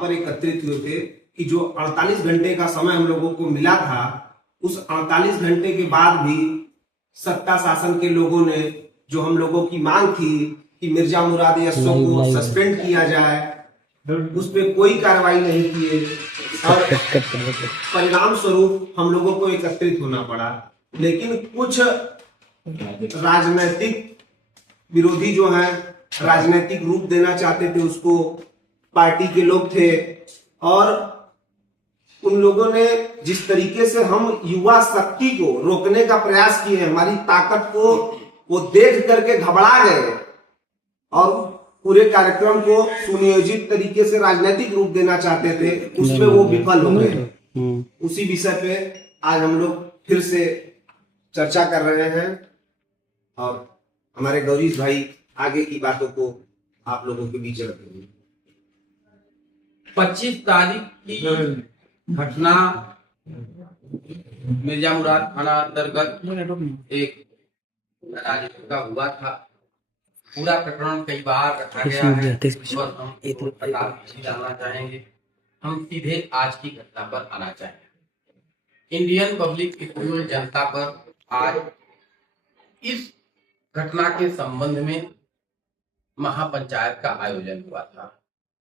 पर एकत्रित हुए थे कि जो 48 घंटे का समय हम लोगों को मिला था, उस 48 घंटे के बाद भी सत्ता शासन के लोगों ने जो हम लोगों की मांग थी कि मिर्जा मुराद यस्सो को सस्पेंड किया जाए, उस पर कोई कार्रवाई नहीं किए और परिणाम स्वरूप हम लोगों को एकत्रित होना पड़ा। लेकिन कुछ राजनीतिक विरोधी जो है, राजनीतिक रूप देना चाहते थे उसको, पार्टी के लोग थे, और उन लोगों ने जिस तरीके से हम युवा शक्ति को रोकने का प्रयास किए, हमारी ताकत को वो देख करके घबरा गए और पूरे कार्यक्रम को सुनियोजित तरीके से राजनीतिक रूप देना चाहते थे, उसमें वो विफल हो गए। उसी विषय पे आज हम लोग फिर से चर्चा कर रहे हैं और हमारे गौरीश भाई आगे की बातों को आप लोगों के बीच रखेंगे। 25 तारीख की घटना मिर्जा मुराद थाना अंतर्गत एक राजनीति का हुआ था। पूरा प्रकरण कई बार रखा गया है और हम जानना चाहेंगे। हम सीधे आज की घटना पर आना चाहेंगे। इंडियन पब्लिक स्कूल जनता पर आज इस घटना के संबंध में महापंचायत का आयोजन हुआ था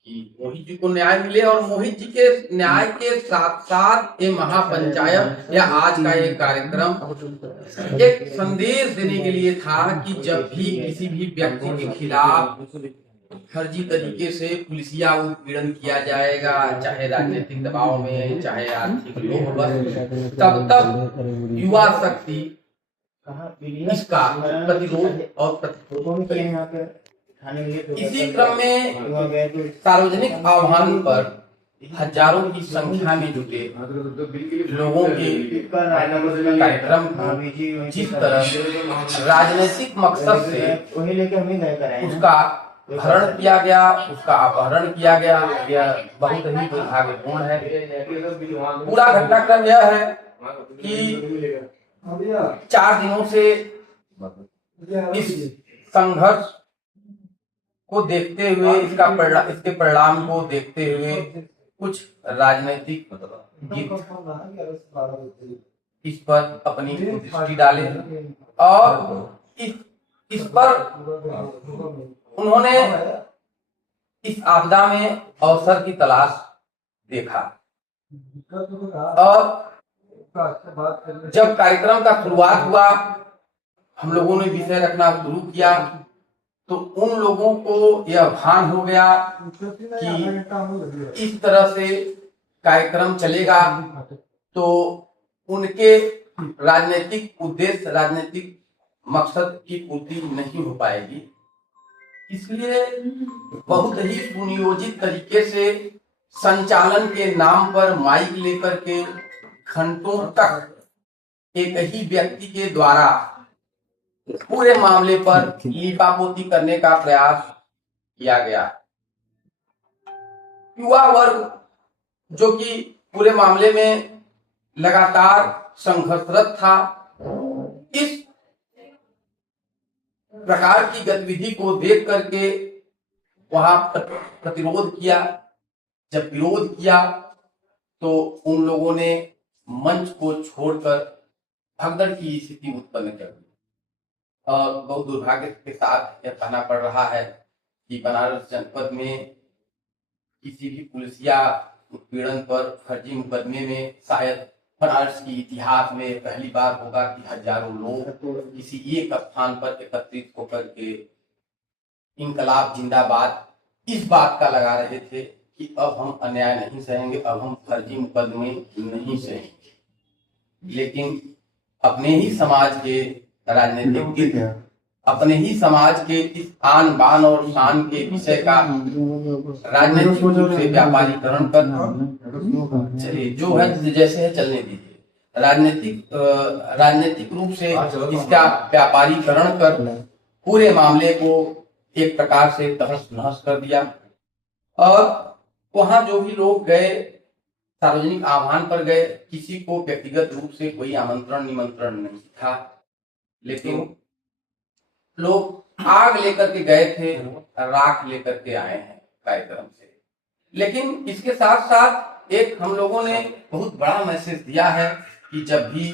कि मोहित जी को न्याय मिले, और मोहित जी के न्याय के साथ साथ ये महापंचायत या आज का ये कार्यक्रम एक संदेश देने के लिए था कि जब भी किसी भी व्यक्ति के खिलाफ फर्जी तरीके से पुलिसिया उत्पीड़न किया जाएगा, चाहे राजनीतिक दबाव में, चाहे आर्थिक लोभ, तब युवा शक्ति इसका प्रतिरोध और प्रतिरोध। इसी क्रम में सार्वजनिक आह्वान पर हजारों की संख्या में जुटे लोगों के कार्यक्रम को जिस तरह राजनीतिक मकसद से उसका हरण किया गया, उसका अपहरण किया गया, यह बहुत ही दुर्भाग्यपूर्ण है। पूरा घटनाक्रम यह है कि 4 दिनों से इस संघर्ष को देखते हुए, इसके परिणाम को देखते हुए कुछ राजनीतिक इस पर अपनी दृष्टि डाले और इस पर उन्होंने इस आपदा में अवसर की तलाश देखा। और जब कार्यक्रम का शुरुआत हुआ, हम लोगों ने विषय रखना शुरू किया, तो उन लोगों को यह भान हो गया कि इस तरह से कार्यक्रम चलेगा तो उनके राजनीतिक उद्देश्य, राजनीतिक मकसद की पूर्ति नहीं हो पाएगी। इसलिए बहुत ही सुनियोजित तरीके से संचालन के नाम पर माइक लेकर के घंटों तक एक ही व्यक्ति के द्वारा पूरे मामले पर लीपापोती करने का प्रयास किया गया। युवा वर्ग जो कि पूरे मामले में लगातार संघर्षरत था, इस प्रकार की गतिविधि को देख करके वहां प्रतिरोध किया। जब विरोध किया तो उन लोगों ने मंच को छोड़कर भगदड़ की स्थिति उत्पन्न कर दी। और बहुत दुर्भाग्य के साथ यह कहना पड़ रहा है कि बनारस जनपद में किसी भी पुलिसिया उत्पीड़न पर फर्जी मुकदमे में शायद बनारस की इतिहास में पहली बार होगा कि हजारों लोग किसी एक स्थान पर एकत्रित होकर के इंकलाब जिंदाबाद इस बात का लगा रहे थे कि अब हम अन्याय नहीं सहेंगे, अब हम फर्जी मुकदमे नहीं सहेंगे। लेकिन अपने ही समाज के राजनीतिक, अपने ही समाज के इस आन बान और शान के विषय का राजनीतिक रूप से व्यापारीकरण कर चलिए, जो है जैसे है चलने दीजिए। राजनीतिक रूप से इसका व्यापारीकरण कर पूरे मामले को एक प्रकार से तहस नहस कर दिया। और वहां जो भी लोग गए, सार्वजनिक आह्वान पर गए, किसी को व्यक्तिगत रूप से कोई आमंत्रण निमंत्रण नहीं था, लेकिन लोग आग लेकर के गए थे, राख लेकर के आए हैं कार्यक्रम से। लेकिन इसके साथ साथ एक हम लोगों ने बहुत बड़ा मैसेज दिया है कि जब भी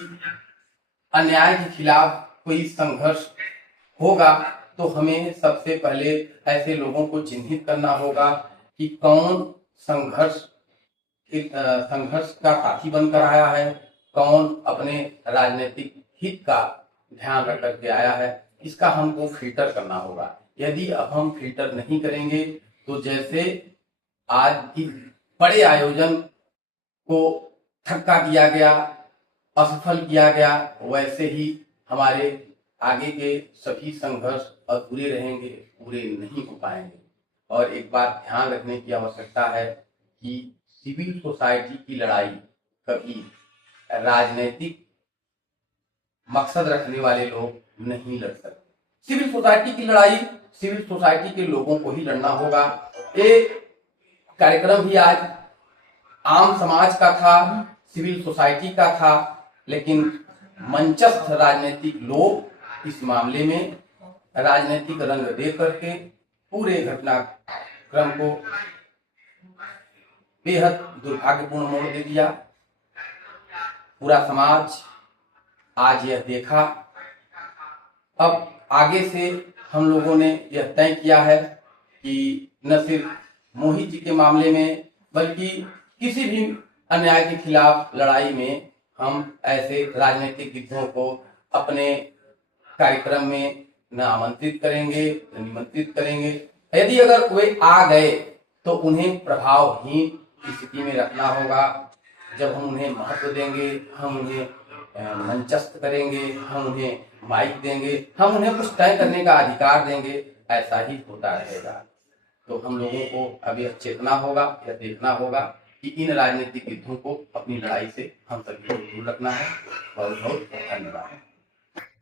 अन्याय के खिलाफ कोई संघर्ष होगा तो हमें सबसे पहले ऐसे लोगों को चिन्हित करना होगा कि कौन संघर्ष का साथी बनकर आया है, कौन अपने राजनीतिक हित का ध्यान रख करके आया है, इसका हमको फिल्टर करना होगा। यदि अब हम फिल्टर नहीं करेंगे तो जैसे आज इस बड़े आयोजन को धक्का दिया गया, असफल किया गया, वैसे ही हमारे आगे के सभी संघर्ष अधूरे रहेंगे, पूरे नहीं हो पाएंगे। और एक बात ध्यान रखने की आवश्यकता है कि सिविल सोसाइटी की लड़ाई कभी राजनीतिक मकसद रखने वाले लोग नहीं लड़ सकते। सिविल सोसाइटी की लड़ाई सिविल सोसाइटी के लोगों को ही लड़ना होगा। एक कार्यक्रम भी आज आम समाज का था, सिविल सोसाइटी का था, लेकिन मंचस्थ राजनीतिक लोग इस मामले में राजनीतिक रंग दे करके पूरे घटनाक्रम को बेहद दुर्भाग्यपूर्ण मोड़ दे दिया। पूरा समाज आज यह देखा। अब आगे से हम लोगों ने यह तय किया है कि न सिर्फ मोहित जी के मामले में बल्कि किसी भी अन्याय के खिलाफ लड़ाई में हम ऐसे राजनीतिक गिद्धों को अपने कार्यक्रम में न आमंत्रित करेंगे, न निमंत्रित करेंगे। यदि अगर वे आ गए तो उन्हें प्रभावहीन स्थिति में रखना होगा। जब हम उन्हें महत्व देंगे, हम उन्हें मंचस्थ करेंगे, हम उन्हें माइक देंगे, हम उन्हें कुछ तय करने का अधिकार देंगे, ऐसा ही होता रहेगा। तो हम लोगों को अब यह चेतना होगा, यह देखना होगा कि इन राजनीतिक युद्धों को अपनी लड़ाई से हम सभी को दूर रखना है। बहुत बहुत धन्यवाद।